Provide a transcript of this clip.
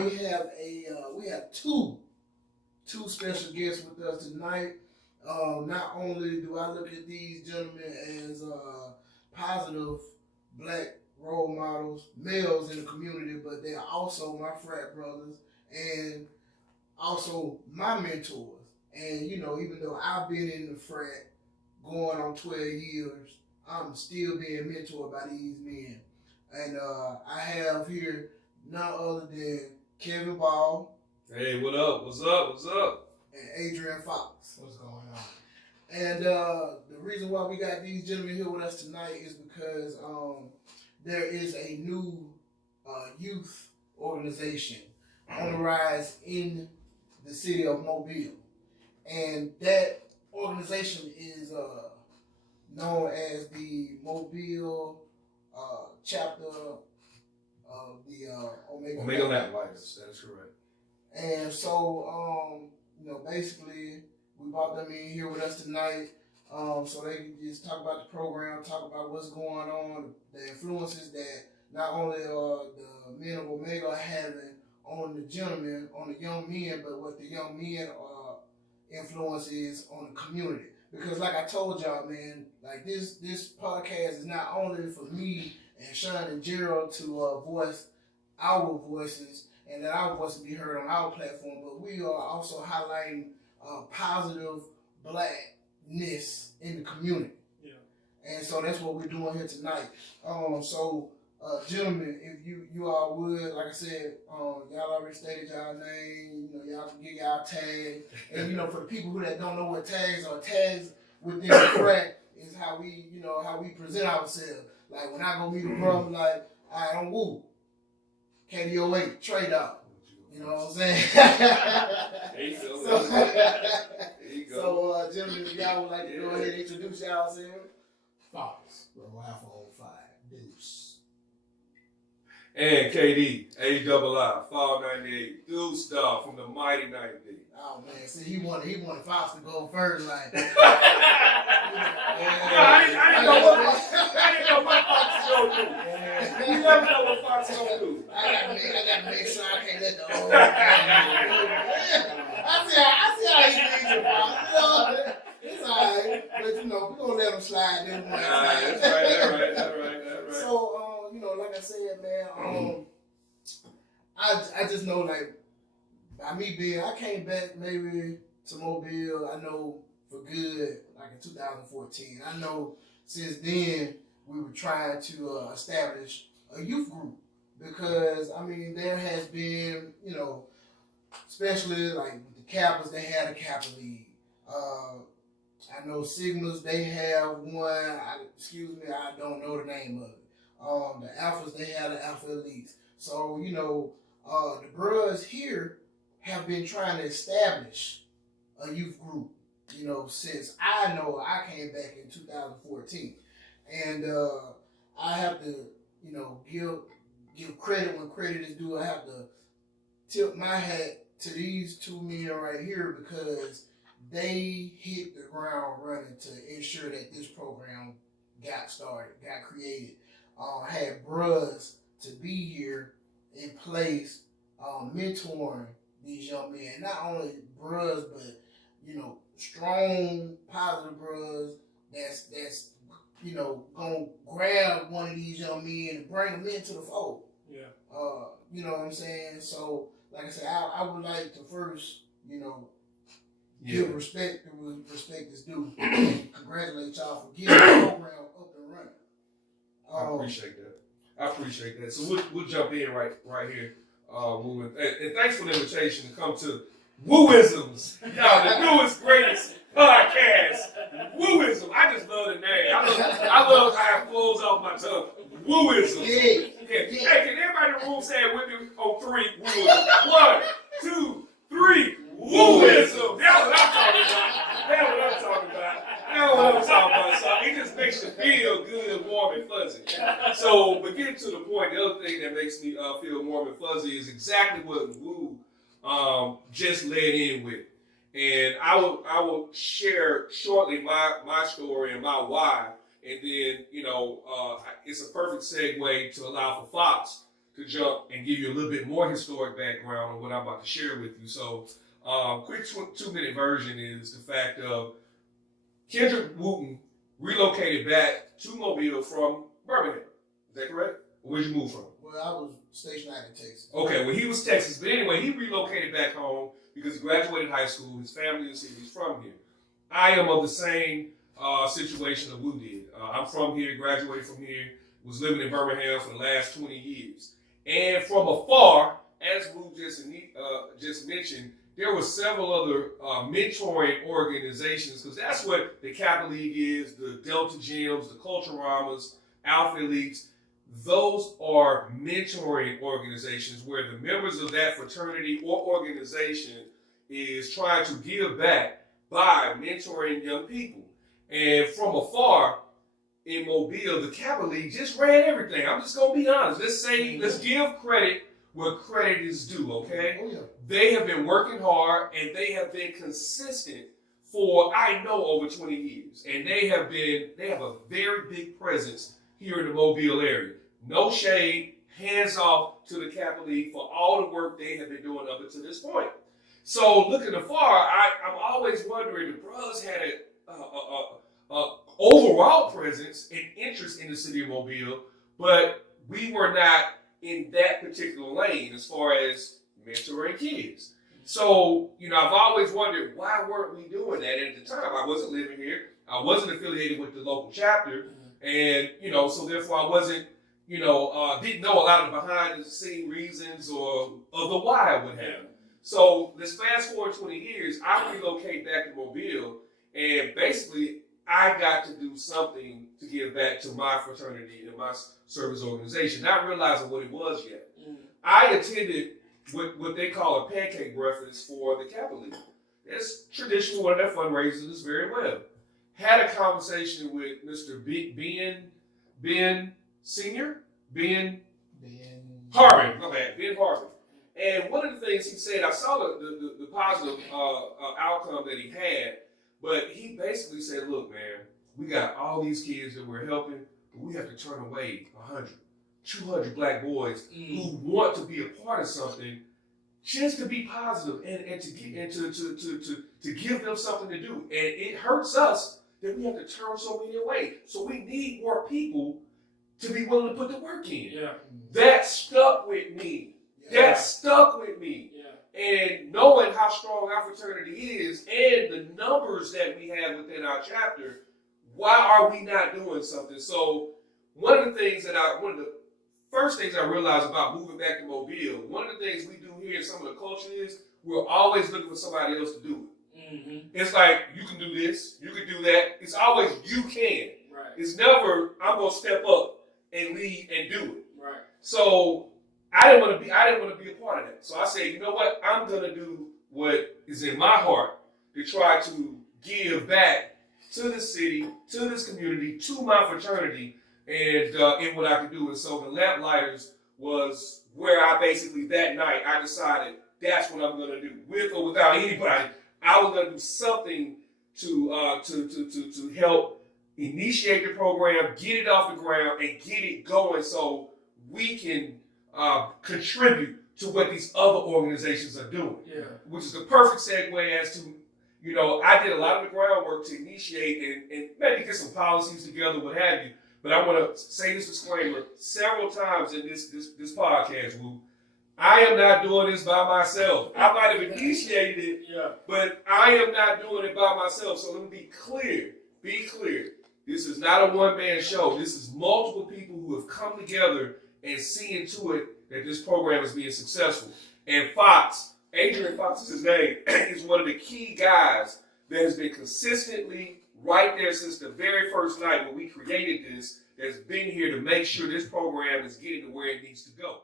we have two special guests with us tonight. Not only do I look at these gentlemen as positive black role models, males in the community, but they are also my frat brothers and also my mentors. And even though I've been in the frat going on 12 years, I'm still being mentored by these men. And I have here none other than Kevin Ball. Hey, what up? What's up? What's up? And Adrian Fox. What's going on? And the reason why we got these gentlemen here with us tonight is because there is a new youth organization on the rise in the city of Mobile. And that organization is known as the Mobile chapter of the Omega Lamplighters. That is correct. And so, basically, we brought them in here with us tonight so they can just talk about the program, talk about what's going on, the influences that not only the men of Omega are having on the gentlemen, on the young men, but what the young men influence is on the community. Because like I told y'all, man, like this podcast is not only for me and Sean and Gerald to voice our voices and that our voice will be heard on our platform, but we are also highlighting positive blackness in the community. Yeah. And so that's what we're doing here tonight. Gentlemen, if you all would, like I said, y'all already stated y'all name, y'all can get y'all tag. And for the people that don't know what tags are, tags within the frat is how we present ourselves. Like when I go meet a brother, like, I'm Woo, KDO8, trade out. You know what I'm saying? There you go. There you go. So, gentlemen, if y'all would like to go ahead and introduce y'all, Fox, Bravo Alpha 05, Deuce. And KD, A-double-I, Fall 98, Deuce Star from the Mighty 90. Oh man, see he wanted Fox to go first, like. I didn't know what Fox is gonna do. You never know what Fox is gonna do. I gotta make sure I can't let the old. I see how he thinks about it. It's alright, but we're gonna let him slide this one. That's right. So like I said, man, I just know, like, by me I came back maybe to Mobile, I know, for good, like in 2014. I know since then we were trying to establish a youth group because, there has been, especially like with the Kappas, they had a Kappa League. I know Sigmas, they have one, I don't know the name of it. The Alphas, they had the Alpha Elites. So, the bros here have been trying to establish a youth group, since I came back in 2014. And I have to, give credit when credit is due. I have to tip my hat to these two men right here because they hit the ground running to ensure that this program got started, got created. Had bros to be here in place, mentoring these young men. Not only bros, but strong, positive bros that's gonna grab one of these young men and bring them into the fold. Yeah. You know what I'm saying? So, like I said, I would like to first, give respect to what respect is due. Congratulate y'all for getting the program up and running. I appreciate that. So we'll jump in right here. And thanks for the invitation to come to Wooisms, the newest, greatest podcast. Wooism. I just love the name. I love how it flows off my tongue. Wooism. Yeah. Hey, can everybody in the room say it with me on 3? Wooism. 1, 2, 3. Wooism. That's what I'm talking about. So it just makes you feel good, warm, and fuzzy. So, but getting to the point, the other thing that makes me feel warm and fuzzy is exactly what Woo just led in with. And I will share shortly my story and my why, and then it's a perfect segue to allow for Fox to jump and give you a little bit more historic background on what I'm about to share with you. So, quick 2-minute version is the fact of Kendrick Wooten relocated back to Mobile from Birmingham. Is that correct? Where'd you move from? Well, I was stationed out in Texas. Okay, well, he was Texas. But anyway, he relocated back home because he graduated high school. His family is here. He's from here. I am of the same situation that Woo did. I'm from here, graduated from here, was living in Birmingham for the last 20 years. And from afar, as Woo just mentioned, there were several other mentoring organizations, because that's what the Kappa League is, the Delta Gyms, the Culturamas, Alpha Elites. Those are mentoring organizations where the members of that fraternity or organization is trying to give back by mentoring young people. And from afar, in Mobile, the Kappa League just ran everything. I'm just going to be honest. Let's give credit where credit is due, okay? Oh, yeah. They have been working hard and they have been consistent for, I know, over 20 years. And they have a very big presence here in the Mobile area. No shade, hands off to the Kappa League for all the work they have been doing up until this point. So looking afar, I'm always wondering, the brothers had a overall presence and interest in the city of Mobile, but we were not in that particular lane as far as mentoring kids. So, I've always wondered, why weren't we doing that? And at the time, I wasn't living here. I wasn't affiliated with the local chapter. And, so therefore I wasn't, didn't know a lot of the behind the scene reasons or of the why I would have. So let's fast forward 20 years. I relocate back to Mobile, and basically I got to do something to give back to my fraternity and my service organization, not realizing what it was yet. I attended what they call a pancake breakfast for the Kappa League. That's traditional, one of their fundraisers, very well. Had a conversation with Mr. Ben Senior, Ben Harvin, my bad, Ben Harvin. And one of the things he said, I saw the positive outcome that he had, but he basically said, look, man, we got all these kids that we're helping, but we have to turn away 100, 200 black boys who want to be a part of something just to be positive and to give them something to do. And it hurts us that we have to turn so many away. So we need more people to be willing to put the work in. Yeah. That stuck with me. That stuck with me. Yeah. And knowing how strong our fraternity is and the numbers that we have within our chapter, why are we not doing something? So one of the first things I realized about moving back to Mobile, one of the things we do here in some of the culture is we're always looking for somebody else to do it. It's like, you can do this, you can do that. It's always you can. Right. It's never, I'm going to step up and lead and do it. Right. So I didn't want to be a part of that. So I said, you know what? I'm going to do what is in my heart to try to give back to the city, to this community, to my fraternity, and in what I could do. And so the Lamplighters was where I basically, that night, I decided that's what I'm going to do. With or without anybody, I was going to do something to help initiate the program, get it off the ground, and get it going so we can contribute to what these other organizations are doing. Yeah. Which is the perfect segue as to, I did a lot of the groundwork to initiate and maybe get some policies together, what have you. But I want to say this disclaimer several times in this podcast, Woo. I am not doing this by myself. I might have initiated it, but I am not doing it by myself. So let me be clear. Be clear. This is not a one-man show. This is multiple people who have come together and seeing to it that this program is being successful. And Fox, Adrian Fox is his name, is one of the key guys that has been consistently right there since the very first night when we created this, that's been here to make sure this program is getting to where it needs to go.